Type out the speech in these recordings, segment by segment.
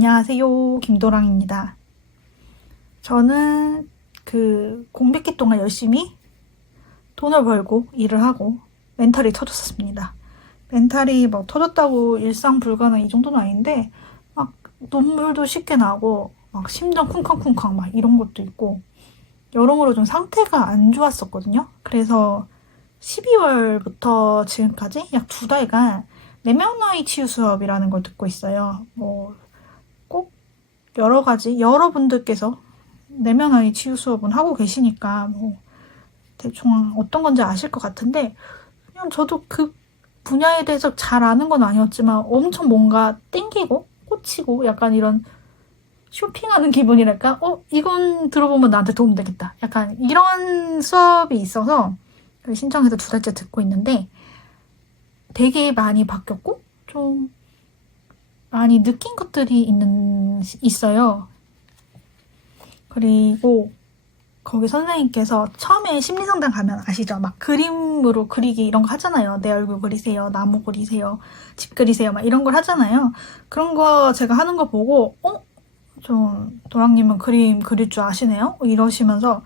안녕하세요, 김도랑입니다. 저는 공백기 동안 열심히 돈을 벌고 일을 하고 멘탈이 터졌었습니다. 멘탈이 막 터졌다고 일상 불가능 이 정도는 아닌데 막 눈물도 쉽게 나고 막 심장 쿵쾅쿵쾅 막 이런 것도 있고 여러모로 좀 상태가 안 좋았었거든요. 그래서 12월부터 지금까지 약 2달간 내면와의 치유 수업이라는 걸 듣고 있어요. 꼭 여러분들께서 내면와의 치유 수업은 하고 계시니까 대충 어떤 건지 아실 것 같은데, 그냥 저도 그 분야에 대해서 잘 아는 건 아니었지만 엄청 뭔가 땡기고 꽂히고 약간 이런 쇼핑하는 기분이랄까? 이건 들어보면 나한테 도움되겠다. 약간 이런 수업이 있어서 신청해서 2달째 듣고 있는데 되게 많이 바뀌었고 좀 많이 느낀 것들이 있어요. 그리고 거기 선생님께서 처음에 심리상담 가면 아시죠? 막 그림으로 그리기 이런 거 하잖아요. 내 얼굴 그리세요, 나무 그리세요, 집 그리세요, 막 이런 걸 하잖아요. 그런 거 제가 하는 거 보고 좀 도랑님은 그림 그릴 줄 아시네요? 이러시면서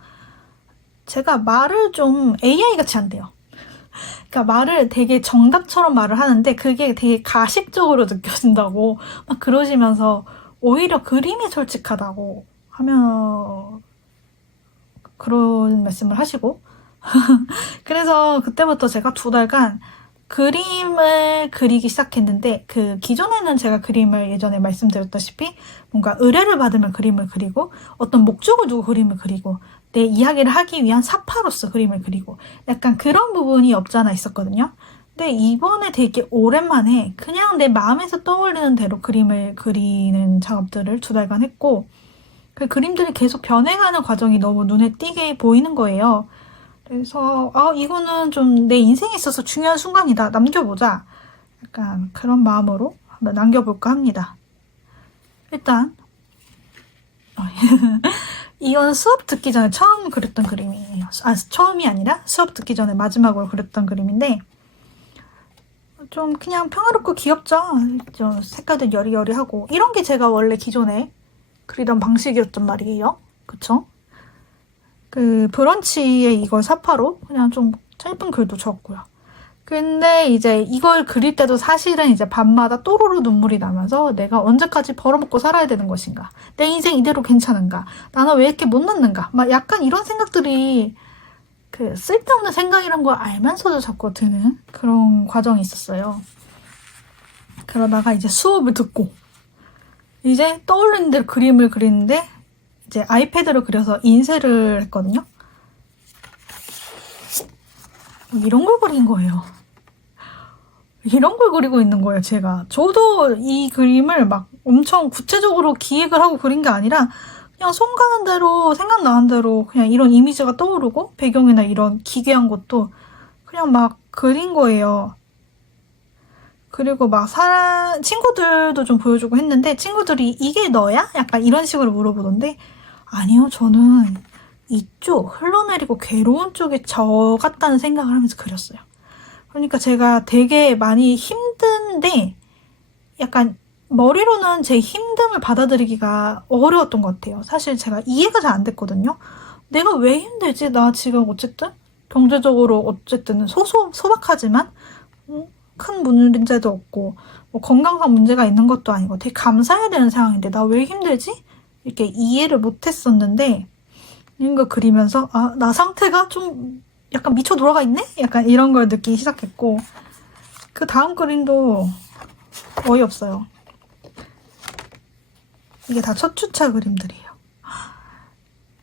제가 말을 좀 AI 같이 한대요. 그러니까 말을 되게 정답처럼 말을 하는데 그게 되게 가식적으로 느껴진다고 막 그러시면서 오히려 그림이 솔직하다고 하면 그런 말씀을 하시고 그래서 그때부터 제가 2달간 그림을 그리기 시작했는데 기존에는 제가 그림을 예전에 말씀드렸다시피 뭔가 의뢰를 받으면 그림을 그리고 어떤 목적을 두고 그림을 그리고 내 이야기를 하기 위한 사파로서 그림을 그리고 약간 그런 부분이 없지 않아 있었거든요. 근데 이번에 되게 오랜만에 그냥 내 마음에서 떠올리는 대로 그림을 그리는 작업들을 2달간 했고 그 그림들이 계속 변해가는 과정이 너무 눈에 띄게 보이는 거예요. 그래서 이거는 좀 내 인생에 있어서 중요한 순간이다. 남겨보자. 약간 그런 마음으로 한번 남겨볼까 합니다. 일단 이건 수업 듣기 전에 처음 그렸던 그림이에요. 처음이 아니라 수업 듣기 전에 마지막으로 그렸던 그림인데 좀 그냥 평화롭고 귀엽죠? 좀 색깔도 여리여리하고 이런 게 제가 원래 기존에 그리던 방식이었단 말이에요. 그쵸? 브런치에 이걸 사파로 그냥 좀 짧은 글도 적었고요. 근데 이제 이걸 그릴 때도 사실은 이제 밤마다 또로로 눈물이 나면서 내가 언제까지 벌어먹고 살아야 되는 것인가? 내 인생 이대로 괜찮은가? 나는 왜 이렇게 못났는가? 막 약간 이런 생각들이 쓸데없는 생각이란 걸 알면서도 자꾸 드는 그런 과정이 있었어요. 그러다가 이제 수업을 듣고 이제 떠올리는 대로 그림을 그리는데 이제 아이패드로 그려서 인쇄를 했거든요. 이런 걸 그린 거예요. 이런 걸 그리고 있는 거예요, 제가. 저도 이 그림을 막 엄청 구체적으로 기획을 하고 그린 게 아니라 그냥 손 가는 대로 생각나는 대로 그냥 이런 이미지가 떠오르고 배경이나 이런 기괴한 것도 그냥 막 그린 거예요. 그리고 막 친구들도 좀 보여주고 했는데 친구들이 이게 너야? 약간 이런 식으로 물어보던데 아니요, 저는 이쪽 흘러내리고 괴로운 쪽에 저 같다는 생각을 하면서 그렸어요. 그러니까 제가 되게 많이 힘든데 약간 머리로는 제 힘듦을 받아들이기가 어려웠던 것 같아요. 사실 제가 이해가 잘 안 됐거든요. 내가 왜 힘들지? 나 지금 어쨌든 경제적으로 어쨌든 소박하지만 큰 문제도 없고 건강상 문제가 있는 것도 아니고 되게 감사해야 되는 상황인데 나 왜 힘들지? 이렇게 이해를 못했었는데 이런 거 그리면서 나 상태가 좀 약간 미쳐 돌아가 있네? 약간 이런 걸 느끼기 시작했고 그 다음 그림도 어이없어요. 이게 다 첫 주차 그림들이에요.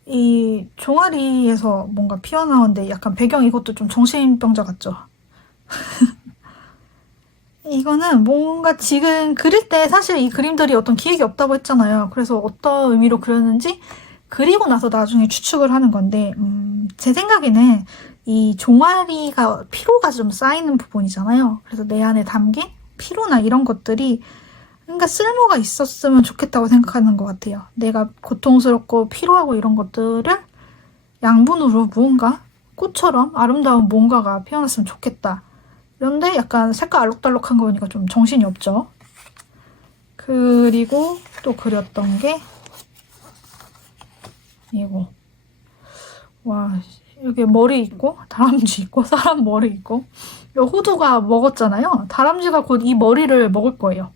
이 종아리에서 뭔가 피어나오는데 약간 배경 이것도 좀 정신병자 같죠? 이거는 뭔가 지금 그릴 때 사실 이 그림들이 어떤 기획이 없다고 했잖아요. 그래서 어떤 의미로 그렸는지 그리고 나서 나중에 추측을 하는 건데 제 생각에는 이 종아리가 피로가 좀 쌓이는 부분이잖아요. 그래서 내 안에 담긴 피로나 이런 것들이 뭔가 쓸모가 있었으면 좋겠다고 생각하는 것 같아요. 내가 고통스럽고 피로하고 이런 것들을 양분으로 무언가 꽃처럼 아름다운 뭔가가 피어났으면 좋겠다. 그런데 약간 색깔 알록달록한 거 보니까 좀 정신이 없죠. 그리고 또 그렸던 게 이거. 와, 여기 머리 있고 다람쥐 있고 사람 머리 있고 호두가 먹었잖아요. 다람쥐가 곧 이 머리를 먹을 거예요.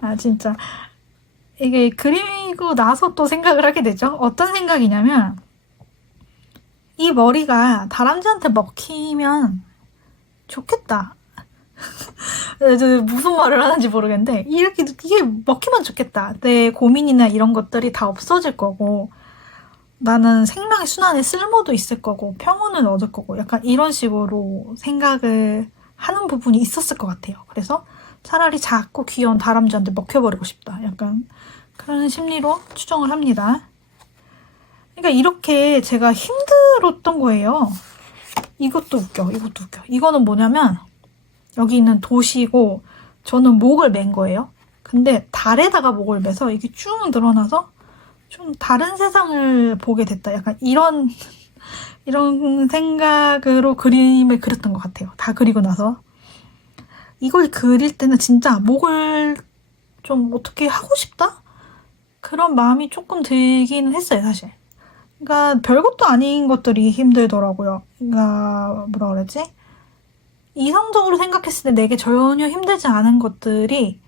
아 진짜 이게 그리고 나서 또 생각을 하게 되죠. 어떤 생각이냐면 이 머리가 다람쥐한테 먹히면 좋겠다. 무슨 말을 하는지 모르겠는데 이게 먹히면 좋겠다. 내 고민이나 이런 것들이 다 없어질 거고 나는 생명의 순환에 쓸모도 있을 거고 평온을 얻을 거고 약간 이런 식으로 생각을 하는 부분이 있었을 것 같아요. 그래서 차라리 작고 귀여운 다람쥐한테 먹혀버리고 싶다. 약간 그런 심리로 추정을 합니다. 그러니까 이렇게 제가 힘들었던 거예요. 이것도 웃겨. 이거는 뭐냐면 여기 있는 도시고 저는 목을 맨 거예요. 근데 달에다가 목을 매서 이게 쭉 늘어나서 좀 다른 세상을 보게 됐다. 약간 이런 생각으로 그림을 그렸던 것 같아요. 다 그리고 나서. 이걸 그릴 때는 진짜 목을 좀 어떻게 하고 싶다? 그런 마음이 조금 들기는 했어요, 사실. 그러니까 별것도 아닌 것들이 힘들더라고요. 그러니까 뭐라 그러지? 이성적으로 생각했을 때 내게 전혀 힘들지 않은 것들이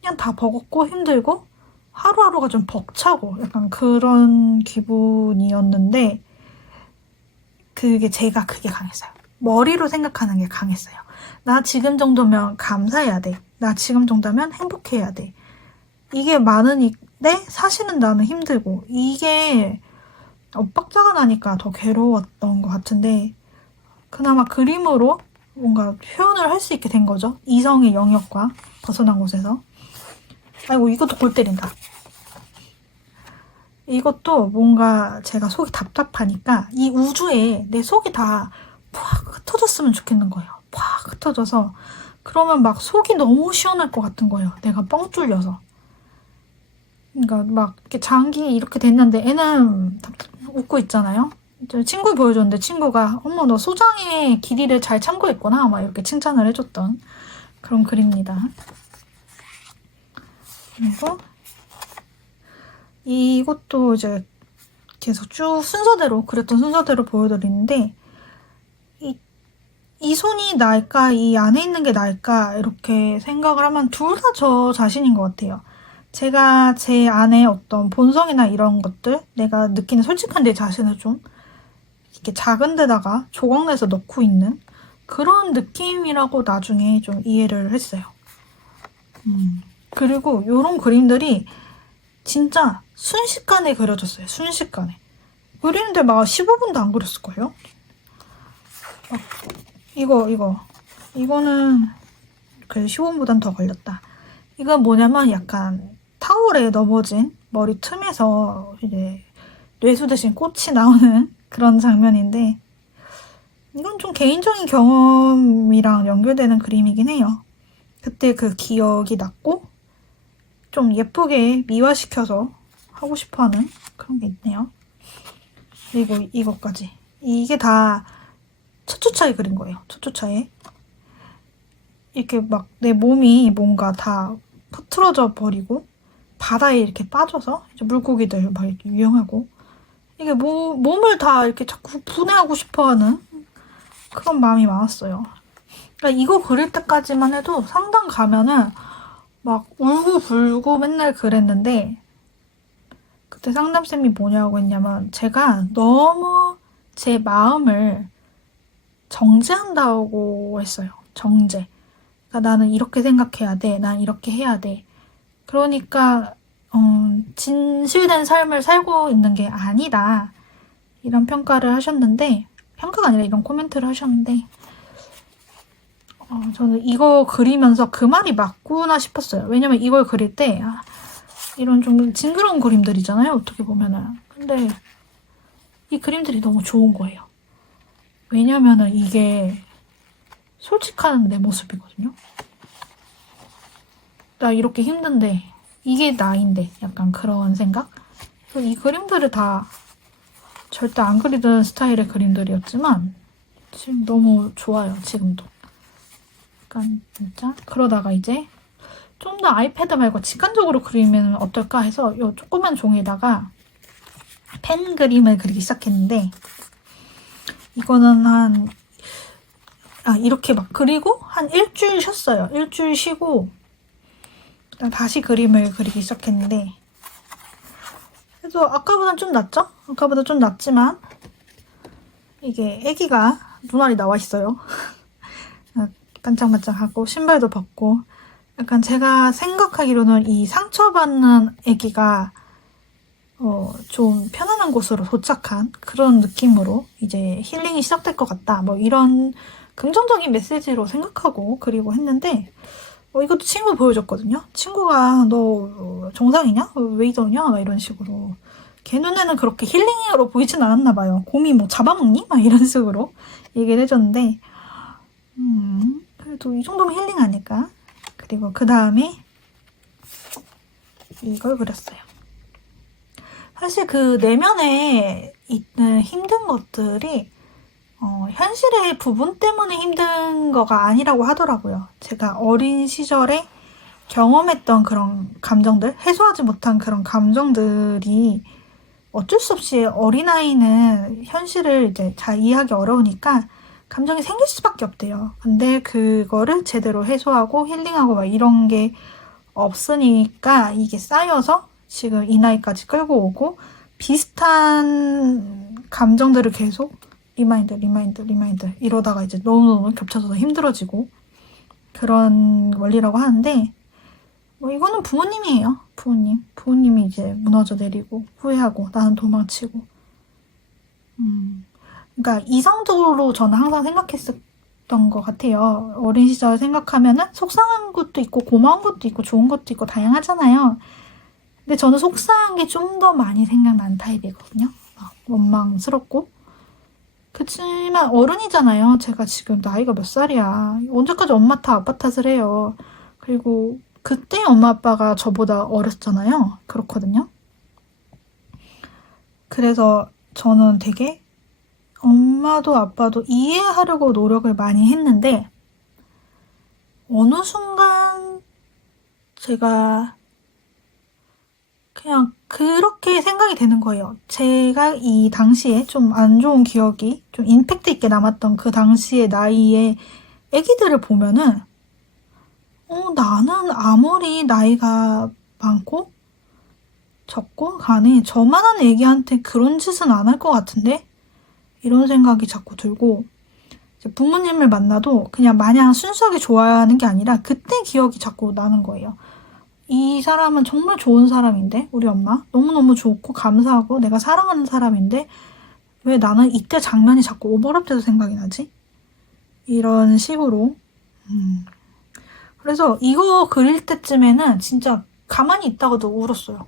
그냥 다 버겁고 힘들고 하루하루가 좀 벅차고 약간 그런 기분이었는데 제가 그게 강했어요. 머리로 생각하는 게 강했어요. 나 지금 정도면 감사해야 돼. 나 지금 정도면 행복해야 돼. 이게 많으니까 사실은 나는 힘들고 이게 엇박자가 나니까 더 괴로웠던 것 같은데 그나마 그림으로 뭔가 표현을 할 수 있게 된 거죠. 이성의 영역과 벗어난 곳에서. 아이고 이것도 골 때린다. 이것도 뭔가 제가 속이 답답하니까 이 우주에 내 속이 다 팍 흩어졌으면 좋겠는 거예요. 팍 흩어져서 그러면 막 속이 너무 시원할 것 같은 거예요. 내가 뻥 뚫려서. 그러니까 막 이렇게 장기 이렇게 됐는데 애는 웃고 있잖아요. 친구 보여줬는데 친구가 어머 너 소장의 길이를 잘 참고했구나 막 이렇게 칭찬을 해줬던 그런 글입니다. 그리고 이것도 이제 계속 쭉 순서대로 그렸던 순서대로 보여드리는데 이 손이 나을까 이 안에 있는 게 나을까 이렇게 생각을 하면 둘 다 저 자신인 것 같아요. 제가 제 안에 어떤 본성이나 이런 것들 내가 느끼는 솔직한 내 자신을 좀 이렇게 작은 데다가 조각내서 넣고 있는 그런 느낌이라고 나중에 좀 이해를 했어요. 그리고 이런 그림들이 진짜 순식간에 그려졌어요. 순식간에. 그리는데 막 15분도 안 그렸을걸요? 이거는 그래도 15분보단 더 걸렸다. 이건 뭐냐면 약간 타올에 넘어진 머리 틈에서 이제 뇌수 대신 꽃이 나오는 그런 장면인데 이건 좀 개인적인 경험이랑 연결되는 그림이긴 해요. 그때 그 기억이 났고 좀 예쁘게 미화시켜서 하고 싶어하는 그런 게 있네요. 그리고 이것까지. 이게 다 첫 주차에 그린 거예요. 첫 주차에. 이렇게 막 내 몸이 뭔가 다 흐트러져 버리고 바다에 이렇게 빠져서 이제 물고기들 막 이렇게 유영하고 이게 몸을 다 이렇게 자꾸 분해하고 싶어하는 그런 마음이 많았어요. 그러니까 이거 그릴 때까지만 해도 상담 가면은 막 울고 불고 맨날 그랬는데 그때 상담쌤이 뭐냐고 했냐면 제가 너무 제 마음을 정제한다고 했어요. 정제. 그러니까 나는 이렇게 생각해야 돼. 난 이렇게 해야 돼. 그러니까 진실된 삶을 살고 있는 게 아니다. 이런 평가를 하셨는데 평가가 아니라 이런 코멘트를 하셨는데 저는 이거 그리면서 그 말이 맞구나 싶었어요. 왜냐면 이걸 그릴 때 이런 좀 징그러운 그림들이잖아요. 어떻게 보면은. 근데 이 그림들이 너무 좋은 거예요. 왜냐면은 이게 솔직한 내 모습이거든요. 나 이렇게 힘든데 이게 나인데 약간 그런 생각? 이 그림들을 다 절대 안 그리던 스타일의 그림들이었지만 지금 너무 좋아요. 지금도. 약간 진짜 그러다가 이제 좀 더 아이패드 말고 직관적으로 그리면 어떨까 해서 이 조그만 종이에다가 펜 그림을 그리기 시작했는데, 이거는 이렇게 막 그리고 한 일주일 쉬었어요. 일주일 쉬고 다시 그림을 그리기 시작했는데, 그래서 아까보단 좀 낫죠? 아까보다 좀 낫지만 이게 애기가 눈알이 나와 있어요. 반짝반짝하고 신발도 벗고, 약간 제가 생각하기로는 이 상처받는 애기가 좀 편안한 곳으로 도착한 그런 느낌으로 이제 힐링이 시작될 것 같다. 뭐 이런 긍정적인 메시지로 생각하고 그리고 했는데, 이것도 친구 보여줬거든요. 친구가 너 정상이냐? 왜 이러냐? 막 이런 식으로. 걔 눈에는 그렇게 힐링으로 보이진 않았나 봐요. 곰이 뭐 잡아먹니? 막 이런 식으로 얘기를 해줬는데, 그래도 이 정도면 힐링 아닐까? 그리고 그 다음에 이걸 그렸어요. 사실 그 내면에 있는 힘든 것들이 현실의 부분 때문에 힘든 거가 아니라고 하더라고요. 제가 어린 시절에 경험했던 그런 감정들, 해소하지 못한 그런 감정들이 어쩔 수 없이 어린아이는 현실을 이제 잘 이해하기 어려우니까 감정이 생길 수밖에 없대요. 근데 그거를 제대로 해소하고 힐링하고 막 이런 게 없으니까 이게 쌓여서 지금 이 나이까지 끌고 오고, 비슷한 감정들을 계속 리마인드 이러다가 이제 너무너무 겹쳐서 힘들어지고, 그런 원리라고 하는데, 뭐 이거는 부모님이에요. 부모님이 이제 무너져 내리고 후회하고 나는 도망치고. 그러니까 이성적으로 저는 항상 생각했었던 것 같아요. 어린 시절 생각하면은 속상한 것도 있고 고마운 것도 있고 좋은 것도 있고 다양하잖아요. 근데 저는 속상한 게 좀 더 많이 생각나는 타입이거든요. 원망스럽고. 그치만 어른이잖아요. 제가 지금 나이가 몇 살이야. 언제까지 엄마 탓, 아빠 탓을 해요. 그리고 그때 엄마 아빠가 저보다 어렸잖아요. 그렇거든요. 그래서 저는 되게 엄마도 아빠도 이해하려고 노력을 많이 했는데, 어느 순간 제가 그냥 그렇게 생각이 되는 거예요. 제가 이 당시에 좀 안 좋은 기억이 좀 임팩트 있게 남았던 그 당시의 나이에 애기들을 보면은 나는 아무리 나이가 많고 적고 간에 저만한 애기한테 그런 짓은 안 할 것 같은데? 이런 생각이 자꾸 들고, 부모님을 만나도 그냥 마냥 순수하게 좋아하는 게 아니라 그때 기억이 자꾸 나는 거예요. 이 사람은 정말 좋은 사람인데, 우리 엄마 너무너무 좋고 감사하고 내가 사랑하는 사람인데 왜 나는 이때 장면이 자꾸 오버랩돼서 생각이 나지? 이런 식으로. 그래서 이거 그릴 때쯤에는 진짜 가만히 있다가도 울었어요.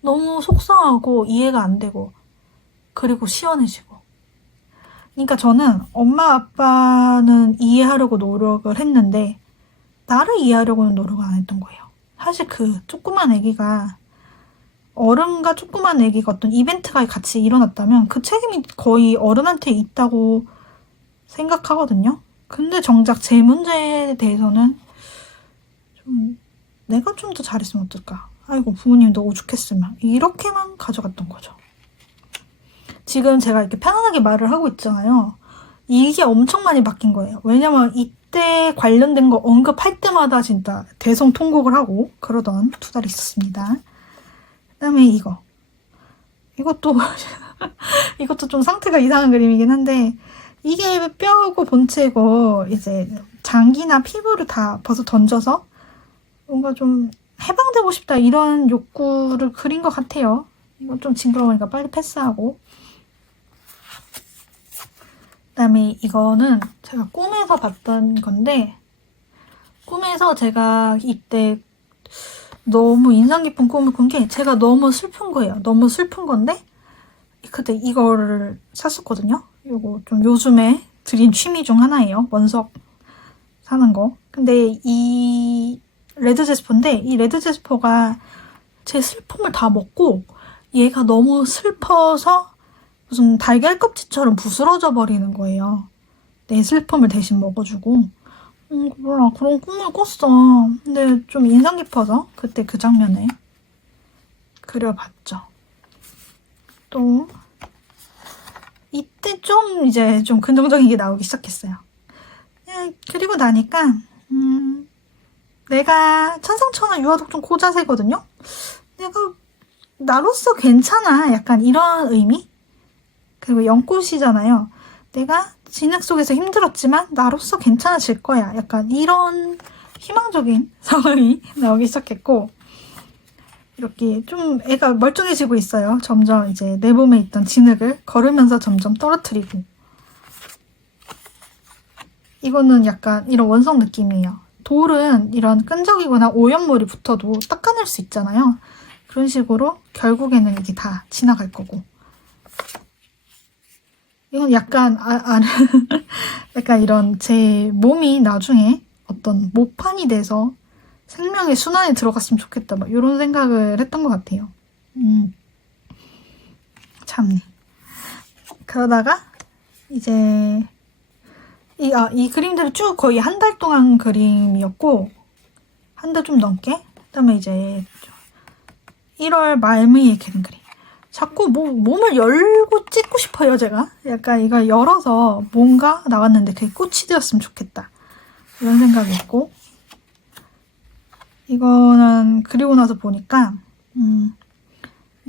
너무 속상하고 이해가 안 되고, 그리고 시원해지고. 그러니까 저는 엄마 아빠는 이해하려고 노력을 했는데 나를 이해하려고는 노력을 안 했던 거예요. 사실 그 조그만 애기가, 어른과 조그만 애기가 어떤 이벤트가 같이 일어났다면 그 책임이 거의 어른한테 있다고 생각하거든요. 근데 정작 제 문제에 대해서는 좀 내가 좀 더 잘했으면 어떨까, 아이고 부모님도 오죽했으면, 이렇게만 가져갔던 거죠. 지금 제가 이렇게 편안하게 말을 하고 있잖아요. 이게 엄청 많이 바뀐 거예요. 왜냐면 이때 관련된 거 언급할 때마다 진짜 대성통곡을 하고 그러던 두 달이 있었습니다. 그 다음에 이것도 이것도 좀 상태가 이상한 그림이긴 한데, 이게 뼈고 본체고 이제 장기나 피부를 다 벗어 던져서 뭔가 좀 해방되고 싶다 이런 욕구를 그린 것 같아요. 이건 좀 징그러우니까 빨리 패스하고. 그다음에 이거는 제가 꿈에서 봤던 건데, 꿈에서 제가 이때 너무 인상 깊은 꿈을 꾼 게, 제가 너무 슬픈 거예요. 너무 슬픈 건데 그때 이거를 샀었거든요. 이거 좀 요즘에 들인 취미 중 하나예요. 원석 사는 거. 근데 이 레드 제스퍼인데, 이 레드 제스퍼가 제 슬픔을 다 먹고 얘가 너무 슬퍼서 무슨 달걀 껍질처럼 부스러져 버리는 거예요. 내 슬픔을 대신 먹어주고. 몰라. 그런 꿈을 꿨어. 근데 좀 인상 깊어서 그때 그 장면을 그려봤죠. 또 이때 좀 이제 좀 긍정적인 게 나오기 시작했어요. 그리고 나니까 내가 천상천하 유아독 좀 고자세거든요. 내가 나로서 괜찮아. 약간 이런 의미? 그리고 연꽃이잖아요. 내가 진흙 속에서 힘들었지만 나로서 괜찮아질 거야. 약간 이런 희망적인 상황이 나오기 시작했고, 이렇게 좀 애가 멀쩡해지고 있어요. 점점 이제 내 몸에 있던 진흙을 걸으면서 점점 떨어뜨리고. 이거는 약간 이런 원성 느낌이에요. 돌은 이런 끈적이거나 오염물이 붙어도 닦아낼 수 있잖아요. 그런 식으로 결국에는 이게 다 지나갈 거고. 이건 약간 약간 이런 제 몸이 나중에 어떤 모판이 돼서 생명의 순환에 들어갔으면 좋겠다. 막 이런 생각을 했던 것 같아요. 참네. 그러다가 이제 이 그림들이 쭉 거의 한 달 동안 그림이었고, 한 달 좀 넘게. 그다음에 이제 1월 말미에 그린 그림. 자꾸 몸을 열고 찍고 싶어요, 제가. 약간 이걸 열어서 뭔가 나왔는데 그게 꽃이 되었으면 좋겠다. 이런 생각이 있고. 이거는 그리고 나서 보니까,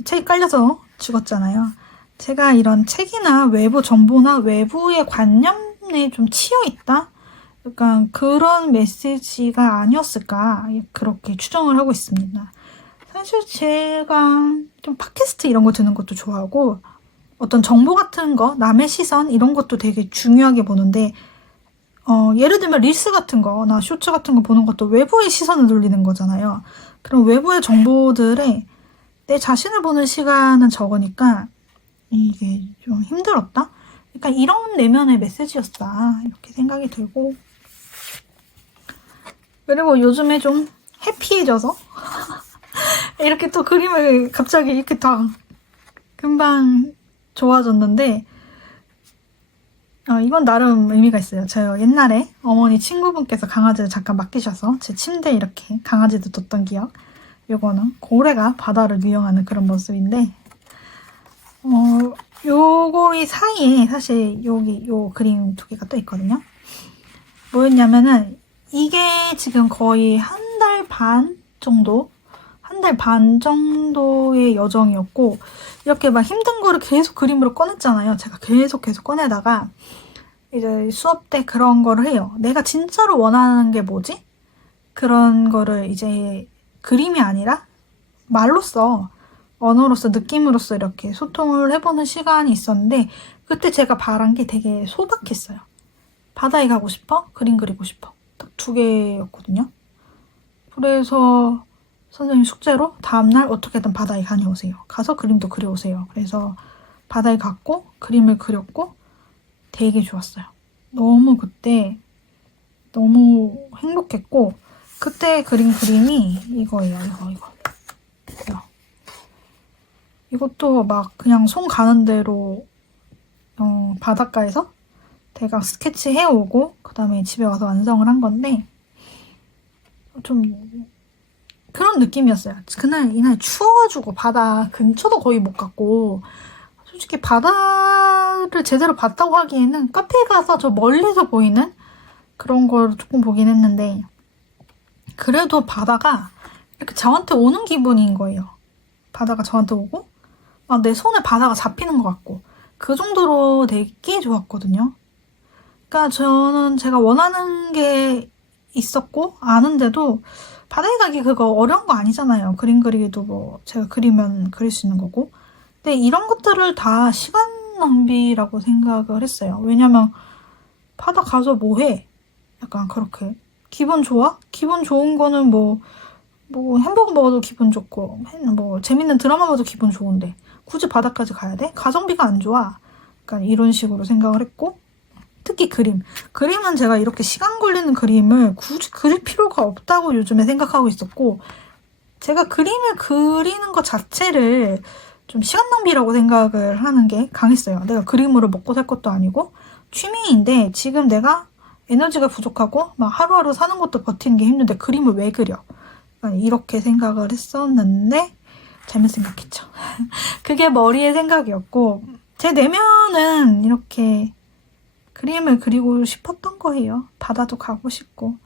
책이 깔려서 죽었잖아요. 제가 이런 책이나 외부 정보나 외부의 관념에 좀 치여있다? 약간 그런 메시지가 아니었을까? 그렇게 추정을 하고 있습니다. 사실 제가 좀 팟캐스트 이런 거 듣는 것도 좋아하고, 어떤 정보 같은 거, 남의 시선 이런 것도 되게 중요하게 보는데, 예를 들면 릴스 같은 거나 쇼츠 같은 거 보는 것도 외부의 시선을 돌리는 거잖아요. 그럼 외부의 정보들에 내 자신을 보는 시간은 적으니까 이게 좀 힘들었다? 그러니까 이런 내면의 메시지였다. 이렇게 생각이 들고. 그리고 요즘에 좀 해피해져서 이렇게 또 그림을 갑자기 이렇게 다 금방 좋아졌는데, 이건 나름 의미가 있어요. 저 옛날에 어머니 친구분께서 강아지를 잠깐 맡기셔서 제 침대에 이렇게 강아지도 뒀던 기억. 요거는 고래가 바다를 유영하는 그런 모습인데, 요거의 사이에 사실 요 그림 두 개가 또 있거든요. 뭐였냐면은, 이게 지금 거의 한 달 반 정도? 한 달 반 정도의 여정이었고, 이렇게 막 힘든 거를 계속 그림으로 꺼냈잖아요. 제가 계속 꺼내다가, 이제 수업 때 그런 거를 해요. 내가 진짜로 원하는 게 뭐지? 그런 거를 이제 그림이 아니라 말로써, 언어로서, 느낌으로써 이렇게 소통을 해보는 시간이 있었는데, 그때 제가 바란 게 되게 소박했어요. 바다에 가고 싶어? 그림 그리고 싶어. 딱 두 개였거든요. 그래서 선생님 숙제로 다음날 어떻게든 바다에 다녀오세요. 가서 그림도 그려오세요. 그래서 바다에 갔고 그림을 그렸고 되게 좋았어요. 너무 그때 너무 행복했고, 그때 그린 그림이 이거예요. 이거. 이것도 막 그냥 손 가는 대로 바닷가에서 대강 스케치 해오고 그 다음에 집에 와서 완성을 한 건데, 좀 그런 느낌이었어요. 이날 추워가지고 바다 근처도 거의 못 갔고, 솔직히 바다를 제대로 봤다고 하기에는 카페에 가서 저 멀리서 보이는 그런 걸 조금 보긴 했는데, 그래도 바다가 이렇게 저한테 오는 기분인 거예요. 바다가 저한테 오고 막 내 손에 바다가 잡히는 것 같고, 그 정도로 되게 좋았거든요. 그러니까 저는 제가 원하는 게 있었고 아는데도 바다에 가기 그거 어려운 거 아니잖아요. 그림 그리기도 뭐 제가 그리면 그릴 수 있는 거고. 근데 이런 것들을 다 시간 낭비라고 생각을 했어요. 왜냐면 바다 가서 뭐 해? 약간 그렇게. 기분 좋아? 기분 좋은 거는 뭐 햄버거 먹어도 기분 좋고, 뭐 재밌는 드라마 봐도 기분 좋은데 굳이 바다까지 가야 돼? 가성비가 안 좋아. 약간 이런 식으로 생각을 했고, 특히 그림은 제가 이렇게 시간 걸리는 그림을 굳이 그릴 필요가 없다고 요즘에 생각하고 있었고, 제가 그림을 그리는 것 자체를 좀 시간 낭비라고 생각을 하는 게 강했어요. 내가 그림으로 먹고 살 것도 아니고 취미인데 지금 내가 에너지가 부족하고 막 하루하루 사는 것도 버티는 게 힘든데 그림을 왜 그려? 이렇게 생각을 했었는데 잘못 생각했죠. 그게 머리의 생각이었고 제 내면은 이렇게 그림을 그리고 싶었던 거예요. 바다도 가고 싶고.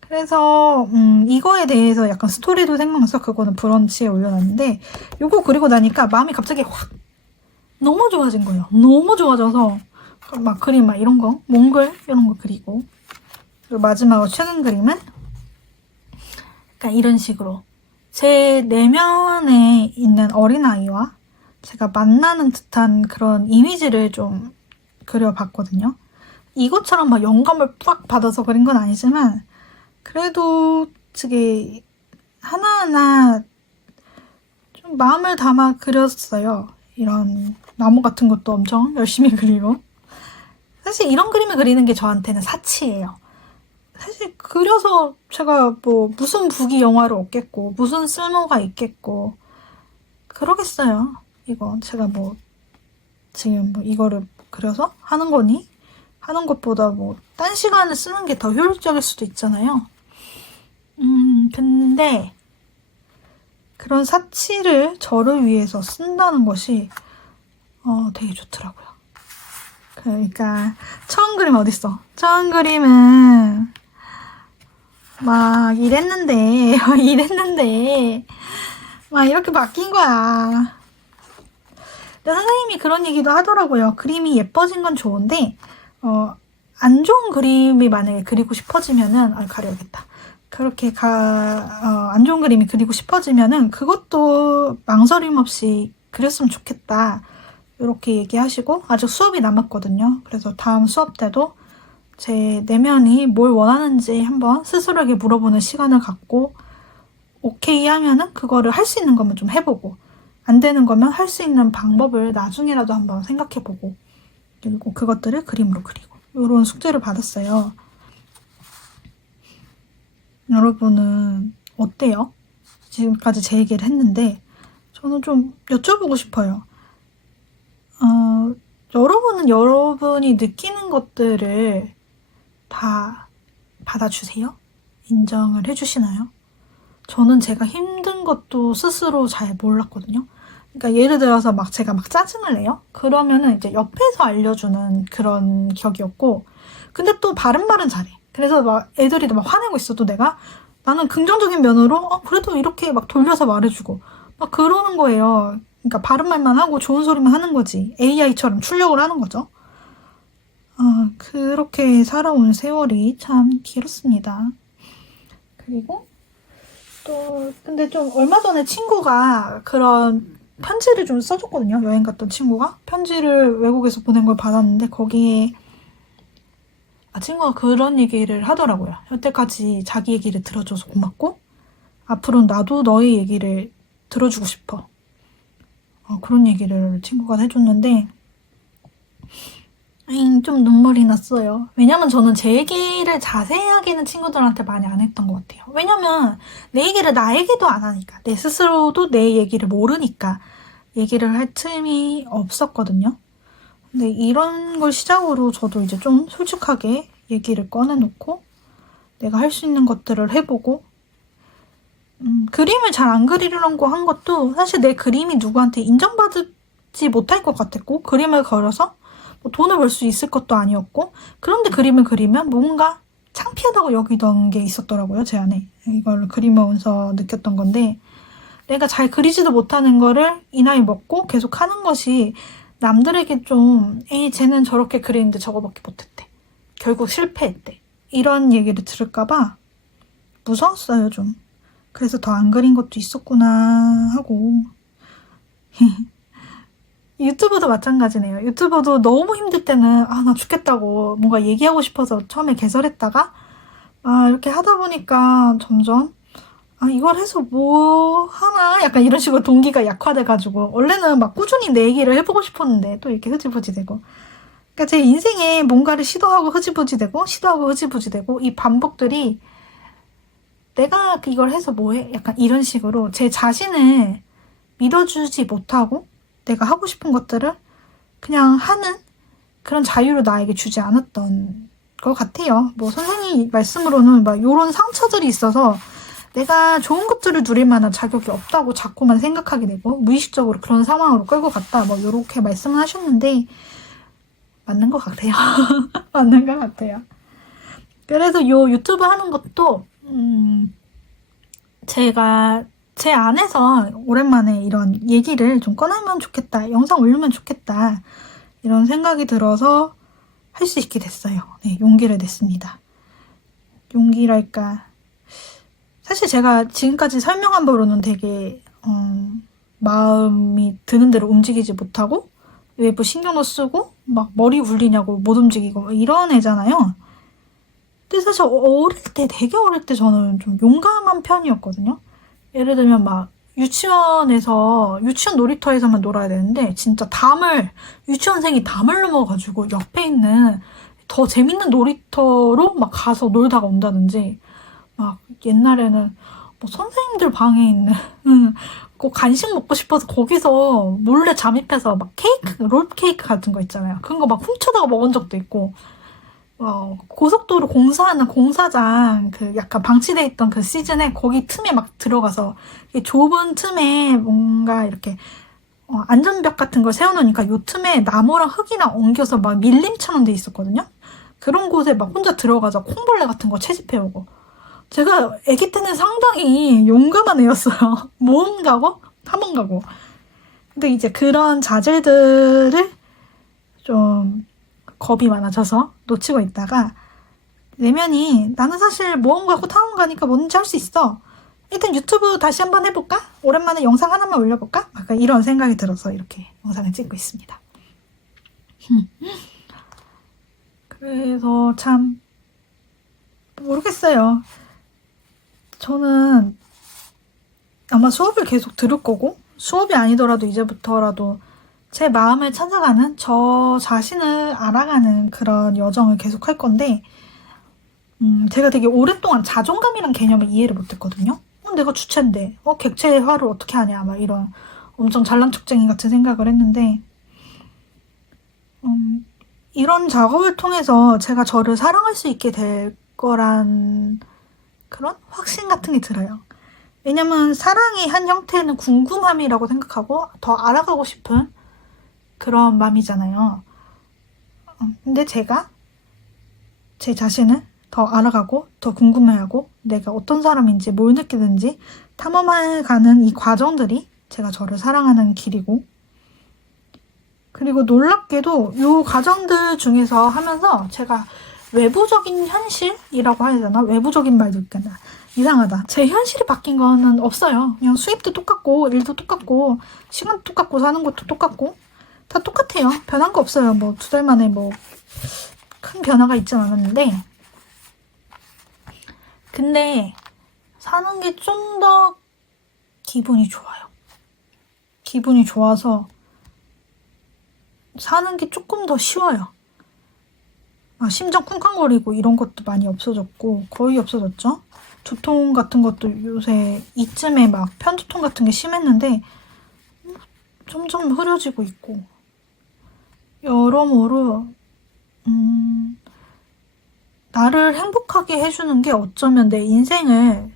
그래서 이거에 대해서 약간 스토리도 생각나서 그거는 브런치에 올려놨는데 요거 그리고 나니까 마음이 갑자기 확 너무 좋아진 거예요. 너무 좋아져서 막 그림 막 이런 거 몽글 이런 거 그리고 그리고 마지막으로 최근 그림은 약간 이런 식으로 제 내면에 있는 어린아이와 제가 만나는 듯한 그런 이미지를 좀 그려봤거든요. 이것처럼 막 영감을 빡 받아서 그린 건 아니지만 그래도 되게 하나하나 좀 마음을 담아 그렸어요. 이런 나무 같은 것도 엄청 열심히 그리고 사실 이런 그림을 그리는 게 저한테는 사치예요. 사실 그려서 제가 뭐 무슨 부귀 영화를 얻겠고 무슨 쓸모가 있겠고 그러겠어요. 이거 제가 뭐 지금 뭐 이거를 그려서 하는 거니? 하는 것보다 뭐 딴 시간을 쓰는 게 더 효율적일 수도 있잖아요. 근데 그런 사치를 저를 위해서 쓴다는 것이 되게 좋더라고요. 그러니까 처음 그림 어딨어? 처음 그림은 막 이랬는데 막 이렇게 바뀐 거야. 근데 선생님이 그런 얘기도 하더라고요. 그림이 예뻐진 건 좋은데 안 좋은 그림이 만약에 그리고 싶어지면은 가려야겠다. 그렇게 안 좋은 그림이 그리고 싶어지면은 그것도 망설임 없이 그렸으면 좋겠다. 이렇게 얘기하시고 아직 수업이 남았거든요. 그래서 다음 수업 때도 제 내면이 뭘 원하는지 한번 스스로에게 물어보는 시간을 갖고 오케이 하면은 그거를 할 수 있는 거면 좀 해보고 안 되는 거면 할 수 있는 방법을 나중에라도 한번 생각해보고 그리고 그것들을 그림으로 그리고 이런 숙제를 받았어요. 여러분은 어때요? 지금까지 제 얘기를 했는데 저는 좀 여쭤보고 싶어요. 여러분은 여러분이 느끼는 것들을 다 받아주세요? 인정을 해주시나요? 저는 제가 힘든 것도 스스로 잘 몰랐거든요. 그러니까 예를 들어서 막 제가 막 짜증을 내요? 그러면은 이제 옆에서 알려주는 그런 격이었고, 근데 또 바른 말은 잘해. 그래서 막 애들이 막 화내고 있어도 나는 긍정적인 면으로 그래도 이렇게 막 돌려서 말해주고 막 그러는 거예요. 그러니까 바른 말만 하고 좋은 소리만 하는 거지. AI처럼 출력을 하는 거죠. 그렇게 살아온 세월이 참 길었습니다. 그리고 또 근데 좀 얼마 전에 친구가 그런 편지를 좀 써줬거든요. 여행 갔던 친구가 편지를 외국에서 보낸 걸 받았는데 거기에 친구가 그런 얘기를 하더라고요. 여태까지 자기 얘기를 들어줘서 고맙고 앞으로는 나도 너의 얘기를 들어주고 싶어. 그런 얘기를 친구가 해줬는데 좀 눈물이 났어요. 왜냐면 저는 제 얘기를 자세하게는 친구들한테 많이 안 했던 것 같아요. 왜냐면 내 얘기를 나에게도 안 하니까 내 스스로도 내 얘기를 모르니까 얘기를 할 틈이 없었거든요. 근데 이런 걸 시작으로 저도 이제 좀 솔직하게 얘기를 꺼내놓고 내가 할 수 있는 것들을 해보고 그림을 잘 안 그리려고 한 것도 사실 내 그림이 누구한테 인정받지 못할 것 같았고 그림을 그려서 뭐 돈을 벌 수 있을 것도 아니었고 그런데 그림을 그리면 뭔가 창피하다고 여기던 게 있었더라고요. 제 안에 이걸 그리면서 느꼈던 건데 내가 잘 그리지도 못하는 거를 이 나이 먹고 계속 하는 것이 남들에게 좀 에이 쟤는 저렇게 그리는데 저거밖에 못했대. 결국 실패했대. 이런 얘기를 들을까봐 무서웠어요 좀. 그래서 더 안 그린 것도 있었구나 하고 유튜브도 마찬가지네요. 유튜브도 너무 힘들 때는 나 죽겠다고 뭔가 얘기하고 싶어서 처음에 개설했다가 이렇게 하다 보니까 점점 이걸 해서 뭐 하나 약간 이런 식으로 동기가 약화돼가지고 원래는 막 꾸준히 내 얘기를 해보고 싶었는데 또 이렇게 흐지부지 되고 그러니까 제 인생에 뭔가를 시도하고 흐지부지 되고 시도하고 흐지부지 되고 이 반복들이 내가 이걸 해서 뭐해? 약간 이런 식으로 제 자신을 믿어주지 못하고 내가 하고 싶은 것들을 그냥 하는 그런 자유를 나에게 주지 않았던 것 같아요. 뭐 선생님 말씀으로는 막 요런 상처들이 있어서 내가 좋은 것들을 누릴 만한 자격이 없다고 자꾸만 생각하게 되고 무의식적으로 그런 상황으로 끌고 갔다 뭐 요렇게 말씀을 하셨는데 맞는 것 같아요. 맞는 것 같아요. 그래서 요 유튜브 하는 것도 제가 제 안에서 오랜만에 이런 얘기를 좀 꺼내면 좋겠다, 영상 올리면 좋겠다 이런 생각이 들어서 할 수 있게 됐어요. 네, 용기를 냈습니다. 용기랄까. 사실 제가 지금까지 설명한 바로는 되게 마음이 드는 대로 움직이지 못하고 외부 신경도 쓰고 막 머리 굴리냐고 못 움직이고 이런 애잖아요. 근데 사실 어릴 때, 되게 어릴 때 저는 좀 용감한 편이었거든요. 예를 들면 막 유치원에서 유치원 놀이터에서만 놀아야 되는데 진짜 유치원생이 담을 넘어가지고 옆에 있는 더 재밌는 놀이터로 막 가서 놀다가 온다든지 막 옛날에는 뭐 선생님들 방에 있는 꼭 간식 먹고 싶어서 거기서 몰래 잠입해서 막 롤 케이크 같은 거 있잖아요. 그런 거 막 훔쳐다가 먹은 적도 있고 고속도로 공사하는 공사장 그 약간 방치돼 있던 그 시즌에 거기 틈에 막 들어가서 좁은 틈에 뭔가 이렇게 안전벽 같은 걸 세워놓으니까 요 틈에 나무랑 흙이랑 엉겨서 막 밀림처럼 돼 있었거든요. 그런 곳에 막 혼자 들어가서 콩벌레 같은 거 채집해오고 제가 아기 때는 상당히 용감한 애였어요. 모험 가고 탐험 가고. 근데 이제 그런 자질들을 좀 겁이 많아져서 놓치고 있다가 내면이 나는 사실 모험 가고 탐험 가니까 뭐든지 할 수 있어. 일단 유튜브 다시 한번 해볼까? 오랜만에 영상 하나만 올려볼까? 약간 이런 생각이 들어서 이렇게 영상을 찍고 있습니다. 그래서 참 모르겠어요. 저는 아마 수업을 계속 들을 거고 수업이 아니더라도 이제부터라도 제 마음을 찾아가는 저 자신을 알아가는 그런 여정을 계속 할 건데 제가 되게 오랫동안 자존감이란 개념을 이해를 못했거든요. 내가 주체인데 객체화를 어떻게 하냐 막 이런 엄청 잘난 척쟁이 같은 생각을 했는데 이런 작업을 통해서 제가 저를 사랑할 수 있게 될 거란 그런 확신 같은 게 들어요. 왜냐면 사랑의 한 형태는 궁금함이라고 생각하고 더 알아가고 싶은 그런 마음이잖아요. 근데 제가 제 자신을 더 알아가고 더 궁금해하고 내가 어떤 사람인지 뭘 느끼는지 탐험해가는 이 과정들이 제가 저를 사랑하는 길이고 그리고 놀랍게도 이 과정들 중에서 하면서 제가 외부적인 현실이라고 해야 되나? 외부적인 말도 있겠나? 이상하다. 제 현실이 바뀐 거는 없어요. 그냥 수입도 똑같고 일도 똑같고 시간도 똑같고 사는 것도 똑같고 다 똑같아요. 변한 거 없어요. 뭐 2달 만에 뭐 큰 변화가 있진 않았는데 근데 사는 게 좀 더 기분이 좋아요. 기분이 좋아서 사는 게 조금 더 쉬워요. 심장 쿵쾅거리고 이런 것도 많이 없어졌고 거의 없어졌죠. 두통 같은 것도 요새 이쯤에 막 편두통 같은 게 심했는데 점점 흐려지고 있고 여러모로 나를 행복하게 해주는 게 어쩌면 내 인생을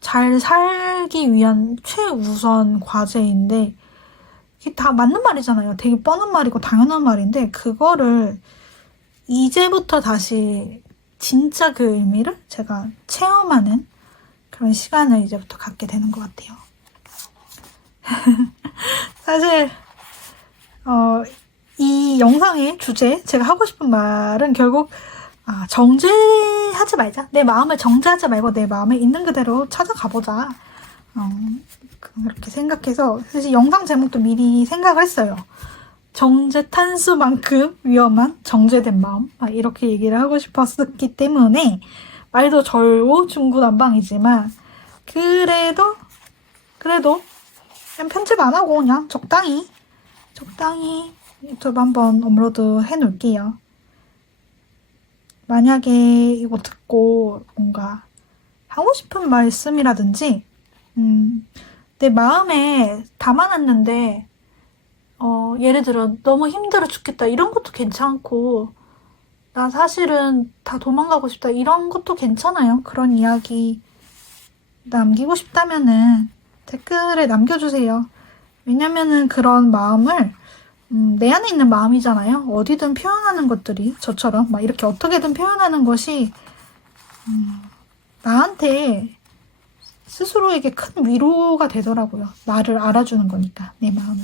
잘 살기 위한 최우선 과제인데 이게 다 맞는 말이잖아요. 되게 뻔한 말이고 당연한 말인데 그거를 이제부터 다시 진짜 그 의미를 제가 체험하는 그런 시간을 이제부터 갖게 되는 것 같아요. 사실 이 영상의 주제 제가 하고 싶은 말은 결국 정죄하지 말자. 내 마음을 정죄하지 말고 내 마음에 있는 그대로 찾아가보자. 그렇게 생각해서 사실 영상 제목도 미리 생각을 했어요. 정제 탄수만큼 위험한 정제된 마음 이렇게 얘기를 하고 싶었기 때문에 말도 절고 중구난방이지만 그래도 그냥 편집 안 하고 그냥 적당히 유튜브 한번 업로드 해놓을게요. 만약에 이거 듣고 뭔가 하고 싶은 말씀이라든지 내 마음에 담아놨는데 예를 들어 너무 힘들어 죽겠다 이런 것도 괜찮고 나 사실은 다 도망가고 싶다. 이런 것도 괜찮아요. 그런 이야기 남기고 싶다면은 댓글에 남겨주세요. 왜냐면은 그런 마음을 내 안에 있는 마음이잖아요. 어디든 표현하는 것들이 저처럼 막 이렇게 어떻게든 표현하는 것이 나한테 스스로에게 큰 위로가 되더라고요. 나를 알아주는 거니까 내 마음을.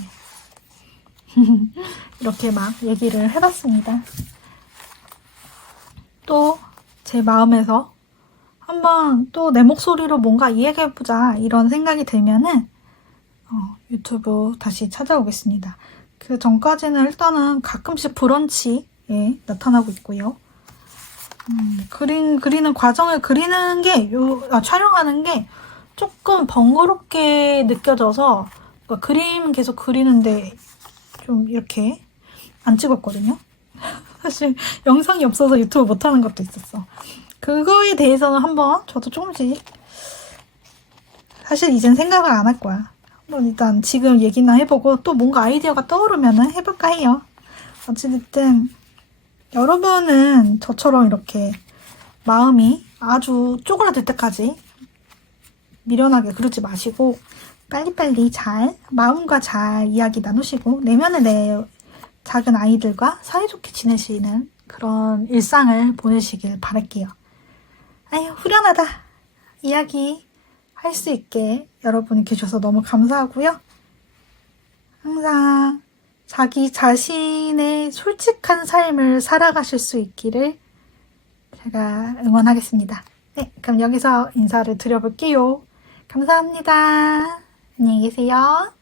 이렇게 막 얘기를 해봤습니다. 또 제 마음에서 한번 또 내 목소리로 뭔가 이야기해보자 이런 생각이 들면은 유튜브 다시 찾아오겠습니다. 그 전까지는 일단은 가끔씩 브런치에 나타나고 있고요. 그리는 과정을 그리는 게, 촬영하는 게 조금 번거롭게 느껴져서, 그러니까 그림 계속 그리는데 좀 이렇게 안 찍었거든요. 사실 영상이 없어서 유튜브 못하는 것도 있었어. 그거에 대해서는 한번 저도 조금씩, 사실 이젠 생각을 안 할 거야. 한번 일단 지금 얘기나 해보고 또 뭔가 아이디어가 떠오르면은 해볼까 해요. 어찌됐든 여러분은 저처럼 이렇게 마음이 아주 쪼그라들 때까지 미련하게 그러지 마시고 빨리빨리 잘 마음과 잘 이야기 나누시고 내면의 내 작은 아이들과 사이좋게 지내시는 그런 일상을 보내시길 바랄게요. 아유, 후련하다. 이야기 할 수 있게 여러분이 계셔서 너무 감사하고요. 항상 자기 자신의 솔직한 삶을 살아가실 수 있기를 제가 응원하겠습니다. 네, 그럼 여기서 인사를 드려볼게요. 감사합니다. 안녕히 계세요.